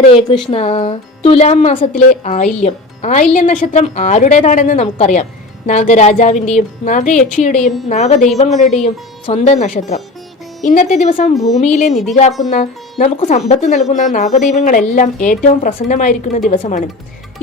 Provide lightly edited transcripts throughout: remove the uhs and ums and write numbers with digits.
ഹരേ കൃഷ്ണ. തുലാം മാസത്തിലെ ആയില്യം. ആയില്യം നക്ഷത്രം ആരുടേതാണെന്ന് നമുക്കറിയാം. നാഗരാജാവിന്റെയും നാഗയക്ഷിയുടെയും നാഗദൈവങ്ങളുടെയും സ്വന്തം നക്ഷത്രം. ഇന്നത്തെ ദിവസം ഭൂമിയിലെ നിധി കാക്കുന്ന, നമുക്ക് സമ്പത്ത് നൽകുന്ന നാഗദൈവങ്ങളെല്ലാം ഏറ്റവും പ്രസന്നമായിരിക്കുന്ന ദിവസമാണ്.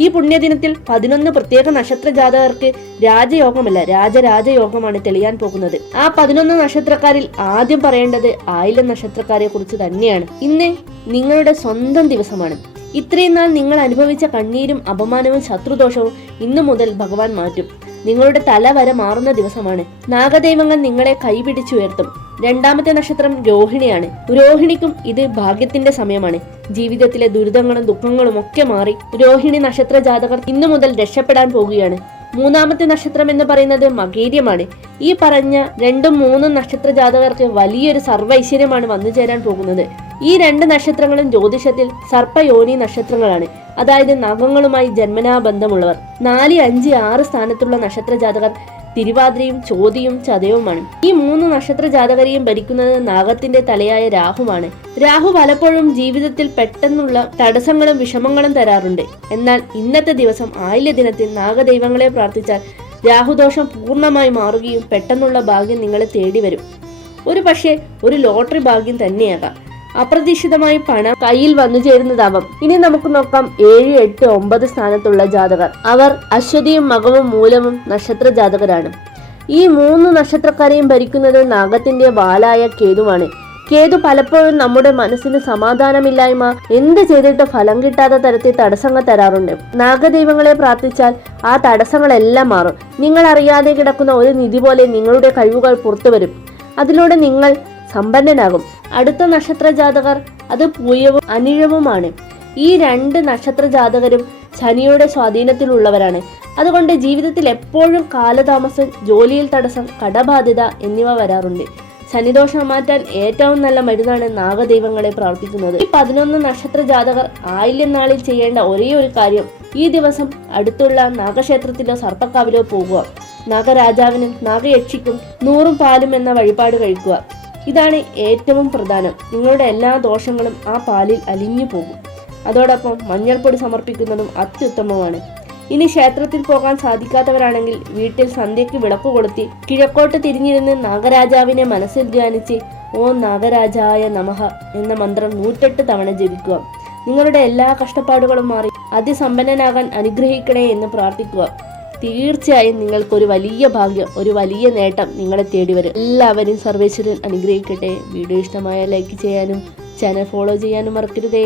ഈ പുണ്യദിനത്തിൽ 11 പ്രത്യേക നക്ഷത്ര ജാതകർക്ക് രാജയോഗമല്ല, രാജരാജയോഗമാണ് തെളിയാൻ പോകുന്നത്. ആ 11 നക്ഷത്രക്കാരിൽ ആദ്യം പറയേണ്ടത് ആയില്യം നക്ഷത്രക്കാരെ കുറിച്ച് തന്നെയാണ്. ഇന്ന് നിങ്ങളുടെ സ്വന്തം ദിവസമാണ്. ഇത്രയും നാൾ നിങ്ങൾ അനുഭവിച്ച കണ്ണീരും അപമാനവും ശത്രുദോഷവും ഇന്നു മുതൽ ഭഗവാൻ മാറ്റും. നിങ്ങളുടെ തല വരെ മാറുന്ന ദിവസമാണ്. നാഗദൈവങ്ങൾ നിങ്ങളെ കൈപിടിച്ചുയർത്തും. രണ്ടാമത്തെ നക്ഷത്രം രോഹിണിയാണ്. രോഹിണിക്കും ഇത് ഭാഗ്യത്തിന്റെ സമയമാണ്. ജീവിതത്തിലെ ദുരിതങ്ങളും ദുഃഖങ്ങളും ഒക്കെ മാറി രോഹിണി നക്ഷത്ര ജാതകർ ഇന്നു മുതൽ രക്ഷപ്പെടാൻ പോകുകയാണ്. മൂന്നാമത്തെ നക്ഷത്രം എന്ന് പറയുന്നത് മകേര്യമാണ്. ഈ പറഞ്ഞ 2ഉം 3ഉം നക്ഷത്ര ജാതകർക്ക് വലിയൊരു സർവ്വൈശ്വര്യമാണ് വന്നു ചേരാൻ പോകുന്നത്. ഈ 2 നക്ഷത്രങ്ങളും ജ്യോതിഷത്തിൽ സർപ്പയോനി നക്ഷത്രങ്ങളാണ്. അതായത് നഖങ്ങളുമായി ജന്മനാ ബന്ധമുള്ളവർ. 4, 5, 6 സ്ഥാനത്തുള്ള നക്ഷത്ര ജാതകർ തിരുവാതിരയും ചോതിയും ചതയവുമാണ്. ഈ 3 നക്ഷത്ര ജാതകരെയും ഭരിക്കുന്നത് നാഗത്തിന്റെ തലയായ രാഹുവാണ്. രാഹു പലപ്പോഴും ജീവിതത്തിൽ പെട്ടെന്നുള്ള തടസ്സങ്ങളും വിഷമങ്ങളും തരാറുണ്ട്. എന്നാൽ ഇന്നത്തെ ദിവസം ആയില്യ ദിനത്തിൽ നാഗദൈവങ്ങളെ പ്രാർത്ഥിച്ചാൽ രാഹുദോഷം പൂർണ്ണമായി മാറുകയും പെട്ടെന്നുള്ള ഭാഗ്യം നിങ്ങളെ തേടി വരും. ഒരു പക്ഷേ ഒരു ലോട്ടറി ഭാഗ്യം തന്നെയാകാം. അപ്രതീക്ഷിതമായി പണം കയ്യിൽ വന്നു ചേരുന്നതാവാം. ഇനി നമുക്ക് നോക്കാം 7, 8, 9 സ്ഥാനത്തുള്ള ജാതകർ. അവർ അശ്വതിയും മകവും മൂലവും നക്ഷത്ര ജാതകരാണ്. ഈ 3 നക്ഷത്രക്കാരെയും ഭരിക്കുന്നത് നാഗത്തിന്റെ വാലായ കേതുവാണ്. കേതു പലപ്പോഴും നമ്മുടെ മനസ്സിന് സമാധാനമില്ലായ്മ, എന്ത് ചെയ്തിട്ട് ഫലം കിട്ടാത്ത തരത്തിൽ തടസ്സങ്ങൾ തരാറുണ്ട്. നാഗദൈവങ്ങളെ പ്രാർത്ഥിച്ചാൽ ആ തടസ്സങ്ങളെല്ലാം മാറും. നിങ്ങൾ അറിയാതെ കിടക്കുന്ന ഒരു നിധി പോലെ നിങ്ങളുടെ കഴിവുകൾ പുറത്തു വരും. അതിലൂടെ നിങ്ങൾ സമ്പന്നനാകും. അടുത്ത നക്ഷത്ര ജാതകർ അത് പൂയവും അനിഴവുമാണ്. ഈ 2 നക്ഷത്ര ജാതകരും ശനിയുടെ സ്വാധീനത്തിലുള്ളവരാണ്. അതുകൊണ്ട് ജീവിതത്തിൽ എപ്പോഴും കാലതാമസം, ജോലിയിൽ തടസ്സം, കടബാധ്യത എന്നിവ വരാറുണ്ട്. ശനിദോഷം മാറ്റാൻ ഏറ്റവും നല്ല മരുന്നാണ് നാഗദൈവങ്ങളെ പ്രാർത്ഥിക്കുന്നത്. ഈ 11 നക്ഷത്ര ജാതകർ ആയില്യം നാളിൽ ചെയ്യേണ്ട ഒരേ ഒരു കാര്യം, ഈ ദിവസം അടുത്തുള്ള നാഗക്ഷേത്രത്തിലോ സർപ്പക്കാവിലോ പോകുക. നാഗരാജാവിനും നാഗയക്ഷിക്കും 100 പാലും എന്ന വഴിപാട് കഴിക്കുക. ഇതാണ് ഏറ്റവും പ്രധാനം. നിങ്ങളുടെ എല്ലാ ദോഷങ്ങളും ആ പാലിൽ അലിഞ്ഞു പോകും. അതോടൊപ്പം മഞ്ഞൾപ്പൊടി സമർപ്പിക്കുന്നതും അത്യുത്തമമാണ്. ഇനി ക്ഷേത്രത്തിൽ പോകാൻ സാധിക്കാത്തവരാണെങ്കിൽ വീട്ടിൽ സന്ധ്യയ്ക്ക് വിളക്ക് കൊളുത്തി കിഴക്കോട്ട് തിരിഞ്ഞിരുന്ന് നാഗരാജാവിനെ മനസ്സിൽ ധ്യാനിച്ച് ഓം നാഗരാജായ നമഃ എന്ന മന്ത്രം 108 തവണ ജപിക്കുക. നിങ്ങളുടെ എല്ലാ കഷ്ടപ്പാടുകളും മാറി അതിസമ്പന്നനാകാൻ അനുഗ്രഹിക്കണേ എന്ന് പ്രാർത്ഥിക്കുക. തീർച്ചയായും നിങ്ങൾക്കൊരു വലിയ ഭാഗ്യം, ഒരു വലിയ നേട്ടം നിങ്ങളെ തേടി വരും. എല്ലാവരും സർവേശ്വരൻ അനുഗ്രഹിക്കട്ടെ. വീഡിയോ ഇഷ്ടമായ ലൈക്ക് ചെയ്യാനും ചാനൽ ഫോളോ ചെയ്യാനും മറക്കരുതേ.